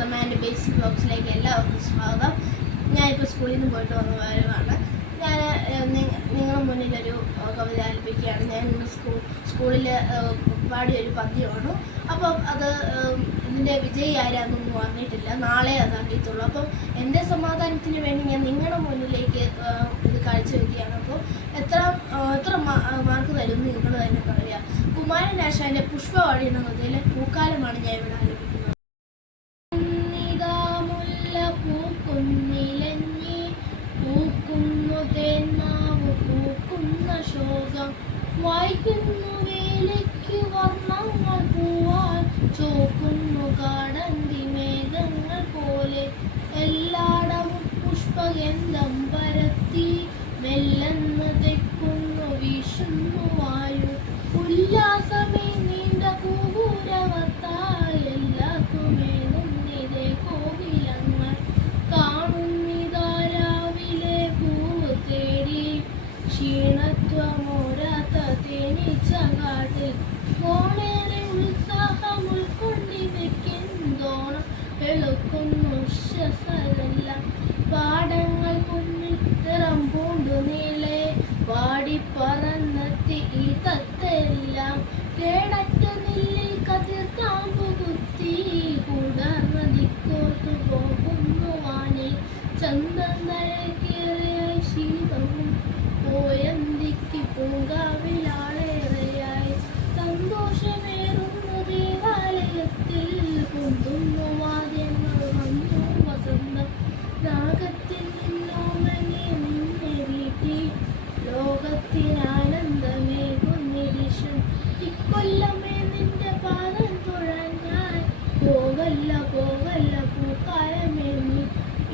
സുജാതമ്മ എൻ്റെ ബേസിക് ബ്ലോഗ്സിലേക്ക് എല്ലാവർക്കും സ്വാഗതം. ഞാനിപ്പോൾ സ്കൂളിൽ നിന്ന് പോയിട്ട് വന്നവരുമാണ്. ഞാൻ നിങ്ങളുടെ മുന്നിലൊരു കവിത ആലപിക്കുകയാണ്. ഞാൻ ഇന്ന് സ്കൂളിൽ പാടിയൊരു പദ്യമാണ്. അപ്പം അത് ഇതിൻ്റെ വിജയി ആരാന്നൊന്നും പറഞ്ഞിട്ടില്ല, നാളെ അത് അറിയത്തുള്ളൂ. അപ്പം എൻ്റെ സമാധാനത്തിന് വേണ്ടി ഞാൻ നിങ്ങളുടെ മുന്നിലേക്ക് ഇത് കാഴ്ചവെക്കുകയാണ്. അപ്പോൾ എത്ര മാർക്ക് തരും നിങ്ങൾ തന്നെ പറയുക. കുമാരനാശാൻ്റെ പുഷ്പവാടി എന്ന കഥയിലെ പൂക്കാലമാണ് ഞാൻ ഇവിടെ ആലപിക്കുന്നത്. പൂക്കുന്നു തേന്മാവ് പൂക്കുന്ന ശോകം വായിക്കുന്നു വേലയ്ക്ക് വർണ്ണങ്ങൾ പൂവാൽ ചോക്കുന്നു കാടന്തി മേഘങ്ങൾ പോലെ എല്ലായിടവും പുഷ്പഗന്ധം പരത്തി മെല്ലെന്ന് തെക്കുന്നു വീശുന്നു വായു ഉല്ലാസമേ നീണ്ട കൂപൂരവത്തായി എല്ലാത്തുമേകും നിതേ കോകിലങ്ങൾ കാണുന്നിതാരാവിലെ പൂവ് തേടി ക്ഷീണത്വമോരാത്ത തേനീച്ച കാട്ടിൽ ഓണേറെ ഉത്സാഹം ഉൾക്കൊണ്ടിവയ്ക്കുന്നോണം വെളുക്കുന്നു ശ്വസരെല്ലാം പാടങ്ങൾ പൊന്നിൽ നിറം പൂണ്ടു നീളെ പാടിപ്പറന്നെത്തി ഈ തത്തെല്ലാം കേടറ്റ നെല്ലിൽ കതിർ കാമ്പു കുത്തി കൂടർന്ന ദിക്കോർത്തു പോകുന്നു വാനിൽ ചന്ദനരക്കേറിയ ശീതവും പോയന്തിക്ക് പൂങ്കാവിലാളേറെയായി സന്തോഷമേറുന്നു ദേവാലയത്തിൽ പൊന്തുന്നു വാദ്യങ്ങൾ വന്നു വസന്തം രാഗത്തിൽ നിന്നോമനെ നിന്നെ വീട്ടി ലോകത്തിനാനന്ദമേകുന്നിരിശം ഇക്കൊല്ലമേ നിന്റെ പാദം തൊഴാൻ ഞാൻ പോകല്ല പൂക്കാലമേ നീ.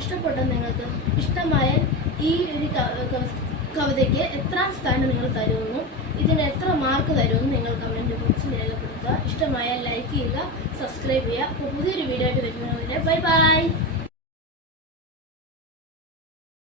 ഇഷ്ടപ്പെട്ടോ നിങ്ങൾക്ക്? ഇഷ്ടമായാൽ ഈ ഒരു കവിതയ്ക്ക് എത്രാം സ്ഥാനം നിങ്ങൾ തരുമെന്നും ഇതിന് എത്ര മാർക്ക് തരുമെന്നും നിങ്ങൾ കമൻറ്റ് ബോക്സിൽ രേഖപ്പെടുത്തുക. ഇഷ്ടമായാൽ ലൈക്ക് ചെയ്യുക, സബ്സ്ക്രൈബ് ചെയ്യുക. അപ്പോൾ പുതിയൊരു വീഡിയോ ആയിട്ട് വരുന്നതിന് ബൈ.